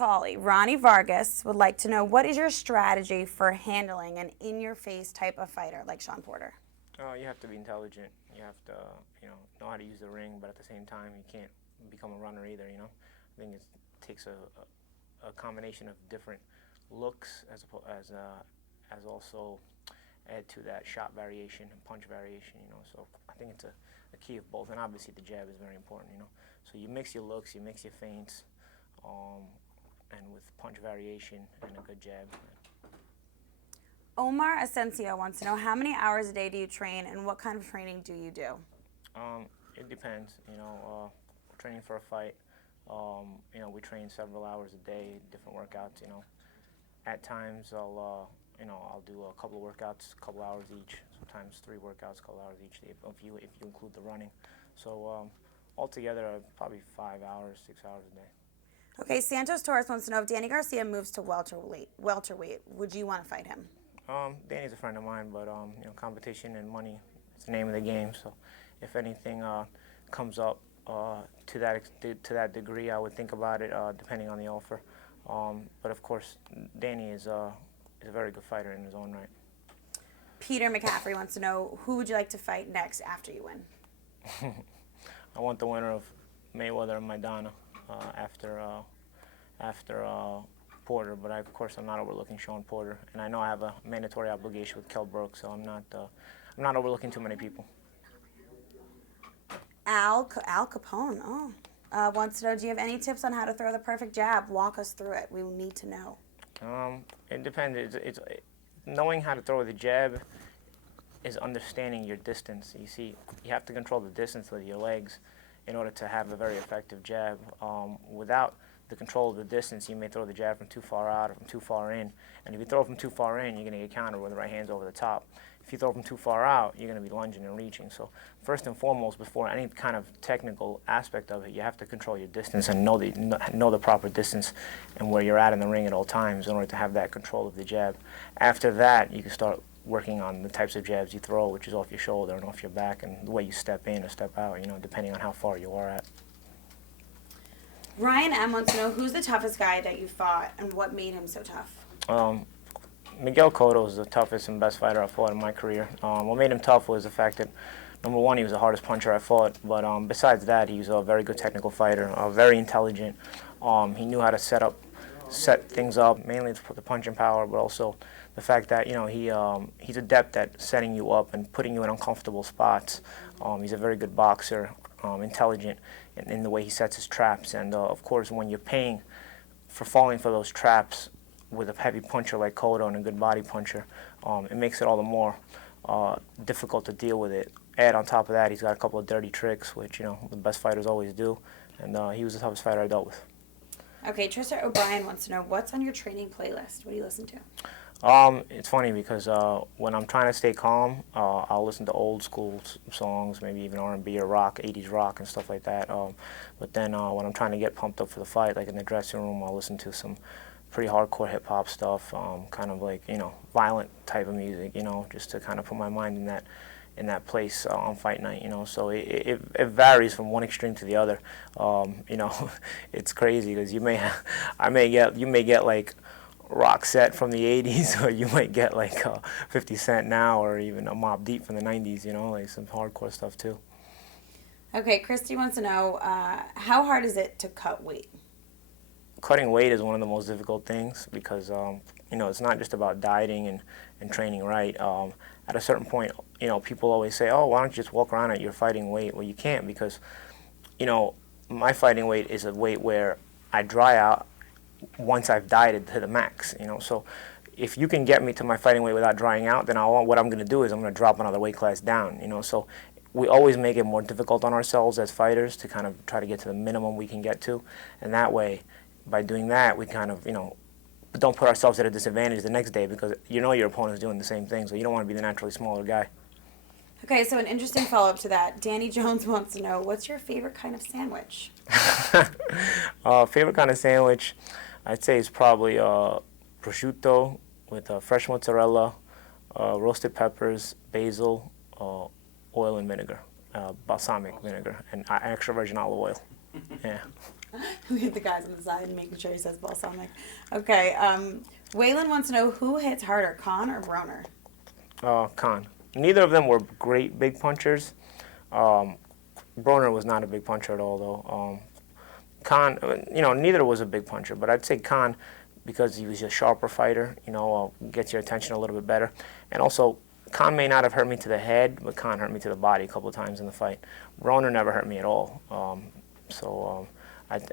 Paulie, Ronnie Vargas would like to know, what is your strategy for handling an in-your-face type of fighter like Sean Porter? You have to be intelligent. You have to, know how to use the ring, but at the same time, you can't become a runner either. I think it takes a combination of different looks as also add to that shot variation and punch variation. So I think it's a key of both, and obviously the jab is very important. So you mix your looks, you mix your feints, and with punch variation and a good jab. Omar Asensio wants to know, how many hours a day do you train and what kind of training do you do? It depends. Training for a fight, we train several hours a day, different workouts. At times I'll do a couple of workouts, a couple hours each. Sometimes 3 workouts, a couple hours each day, if you include the running. So altogether, probably 5 hours, 6 hours a day. Okay, Santos Torres wants to know, if Danny Garcia moves to welterweight, would you want to fight him? Danny's a friend of mine, but competition and money is the name of the game. So if anything comes up to that degree, I would think about it, depending on the offer. But of course, Danny is a very good fighter in his own right. Peter McCaffrey wants to know, who would you like to fight next after you win? I want the winner of Mayweather and Maidana after Porter, but of course I'm not overlooking Sean Porter, and I know I have a mandatory obligation with Kell Brooks, so I'm not overlooking too many people. Al Capone wants to know, do you have any tips on how to throw the perfect jab? Walk us through it. We need to know. It depends. It's knowing how to throw the jab is understanding your distance. You see, you have to control the distance with your legs in order to have a very effective jab. Without the control of the distance, you may throw the jab from too far out or from too far in. And if you throw from too far in, you're going to get countered with the right hands over the top. If you throw from too far out, you're going to be lunging and reaching. So first and foremost, before any kind of technical aspect of it, you have to control your distance and know the proper distance and where you're at in the ring at all times in order to have that control of the jab. After that, you can start working on the types of jabs you throw, which is off your shoulder and off your back, and the way you step in or step out, depending on how far you are at. Ryan M. wants to know, who's the toughest guy that you fought and what made him so tough? Miguel Cotto is the toughest and best fighter I fought in my career. What made him tough was the fact that, number one, he was the hardest puncher I fought, but besides that, he was a very good technical fighter, very intelligent. He knew how to set things up, mainly the punching power, but also the fact that he's adept at setting you up and putting you in uncomfortable spots. He's a very good boxer, intelligent in the way he sets his traps, and of course, when you're paying for falling for those traps with a heavy puncher like Cotto and a good body puncher, it makes it all the more difficult to deal with it. Add on top of that, he's got a couple of dirty tricks, which the best fighters always do, and he was the toughest fighter I dealt with. Okay, Trista O'Brien wants to know, what's on your training playlist? What do you listen to? It's funny because when I'm trying to stay calm, I'll listen to old school songs, maybe even R&B or rock, 80s rock and stuff like that. But then when I'm trying to get pumped up for the fight, like in the dressing room, I'll listen to some pretty hardcore hip-hop stuff, kind of like, violent type of music, just to kind of put my mind in that place on fight night, So it varies from one extreme to the other. It's crazy because you may get like rock set from the 80s, or you might get like 50 Cent now, or even a Mobb Deep from the 90s, like some hardcore stuff too. Okay, Christy wants to know, how hard is it to cut weight? Cutting weight is one of the most difficult things because, it's not just about dieting and training right. At a certain point, people always say, oh, why don't you just walk around at your fighting weight? Well, you can't because, my fighting weight is a weight where I dry out once I've dieted to the max, So if you can get me to my fighting weight without drying out, then what I'm going to do is I'm going to drop another weight class down, So we always make it more difficult on ourselves as fighters to kind of try to get to the minimum we can get to. And that way, by doing that, we kind of, don't put ourselves at a disadvantage the next day because your opponent's doing the same thing, so you don't want to be the naturally smaller guy. Okay, so an interesting follow-up to that. Danny Jones wants to know, what's your favorite kind of sandwich? Favorite kind of sandwich, I'd say is probably prosciutto with fresh mozzarella, roasted peppers, basil, oil and vinegar, balsamic vinegar, and extra virgin olive oil. Yeah. We hit the guys on the side and making sure he says balsamic. Okay. Waylon wants to know who hits harder, Khan or Broner? Khan. Neither of them were great big punchers. Broner was not a big puncher at all, though. Khan, neither was a big puncher, but I'd say Khan, because he was a sharper fighter, gets your attention a little bit better. And also, Khan may not have hurt me to the head, but Khan hurt me to the body a couple of times in the fight. Broner never hurt me at all. That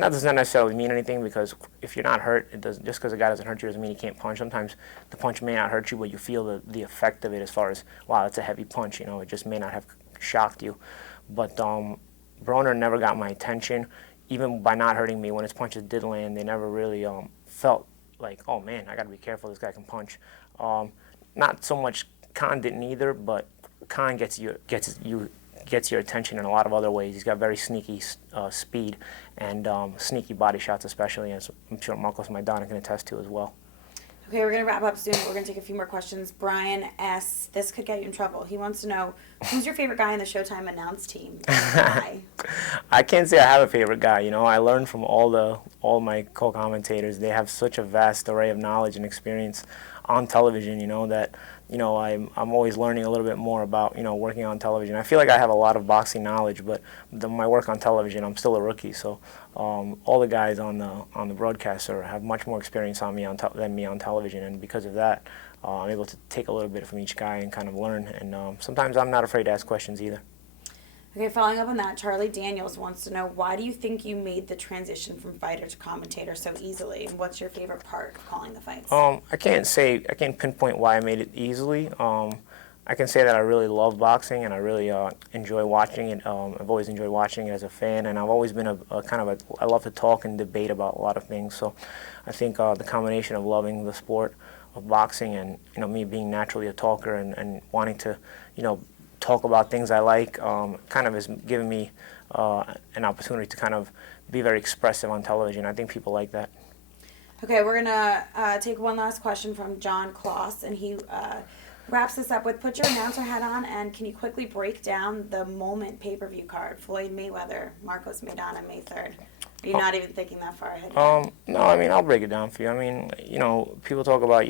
doesn't necessarily mean anything, because if you're not hurt, just because a guy doesn't hurt you doesn't mean he can't punch. Sometimes the punch may not hurt you, but you feel the effect of it as far as, wow, that's a heavy punch. It just may not have shocked you. But Broner never got my attention, even by not hurting me. When his punches did land, they never really felt like, oh man, I got to be careful, this guy can punch. Not so much Khan didn't either, but Khan gets your attention in a lot of other ways. He's got very sneaky speed and sneaky body shots, especially, as I'm sure Marcos Maidana can attest to as well. Okay, we're going to wrap up soon. We're going to take a few more questions. Brian S., this could get you in trouble. He wants to know, who's your favorite guy in the Showtime announce team? Why? I can't say I have a favorite guy. I learned from all my co-commentators. They have such a vast array of knowledge and experience on television, that I'm always learning a little bit more about working on television. I feel like I have a lot of boxing knowledge, but my work on television, I'm still a rookie. So all the guys on the broadcast have much more experience than me on television, and because of that, I'm able to take a little bit from each guy and kind of learn. And sometimes I'm not afraid to ask questions either. Okay, following up on that, Charlie Daniels wants to know, why do you think you made the transition from fighter to commentator so easily? And what's your favorite part of calling the fights? I can't pinpoint why I made it easily. I can say that I really love boxing, and I really enjoy watching it. I've always enjoyed watching it as a fan, and I've always been I love to talk and debate about a lot of things. So I think the combination of loving the sport of boxing and me being naturally a talker and wanting to talk about things I like kind of has given me an opportunity to kind of be very expressive on television. I think people like that. Okay, we're going to take one last question from John Kloss, and he wraps this up with, put your announcer hat on, and can you quickly break down the Moment pay-per-view card, Floyd Mayweather, Marcos Maidana, May 3rd? Are you not even thinking that far ahead? No, I'll break it down for you. People talk about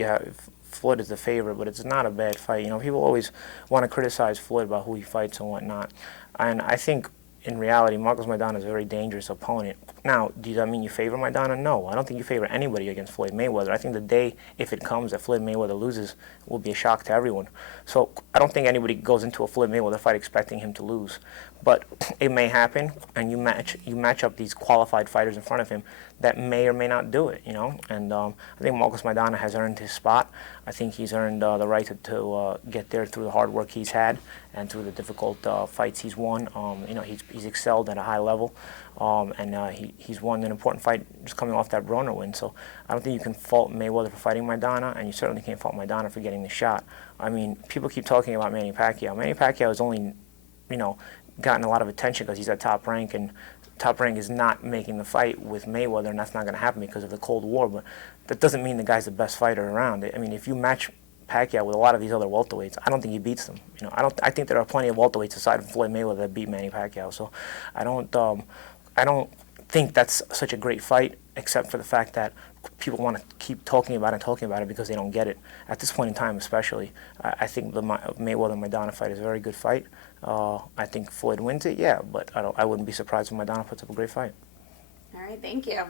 Floyd is the favorite, but it's not a bad fight. People always want to criticize Floyd about who he fights and whatnot. And I think, in reality, Marcos Maidana is a very dangerous opponent. Now, does that mean you favor Maidana? No, I don't think you favor anybody against Floyd Mayweather. I think the day, if it comes, that Floyd Mayweather loses will be a shock to everyone. So I don't think anybody goes into a Floyd Mayweather fight expecting him to lose. But it may happen, and you match up these qualified fighters in front of him that may or may not do it, And I think Marcos Maidana has earned his spot. I think he's earned the right to get there through the hard work he's had and through the difficult fights he's won. He's excelled at a high level, and he's won an important fight just coming off that Broner win. So I don't think you can fault Mayweather for fighting Maidana, and you certainly can't fault Maidana for getting the shot. People keep talking about Manny Pacquiao. Manny Pacquiao has only, gotten a lot of attention because he's at Top Rank, and Top Rank is not making the fight with Mayweather, and that's not going to happen because of the Cold War. But that doesn't mean the guy's the best fighter around. If you match Pacquiao with a lot of these other welterweights, I don't think he beats them. I think there are plenty of welterweights aside from Floyd Mayweather that beat Manny Pacquiao. So I don't think that's such a great fight, except for the fact that people want to keep talking about it because they don't get it. At this point in time, especially, I think the Mayweather-Maidana fight is a very good fight. I think Floyd wins it, yeah, but I wouldn't be surprised if Maidana puts up a great fight. All right, thank you.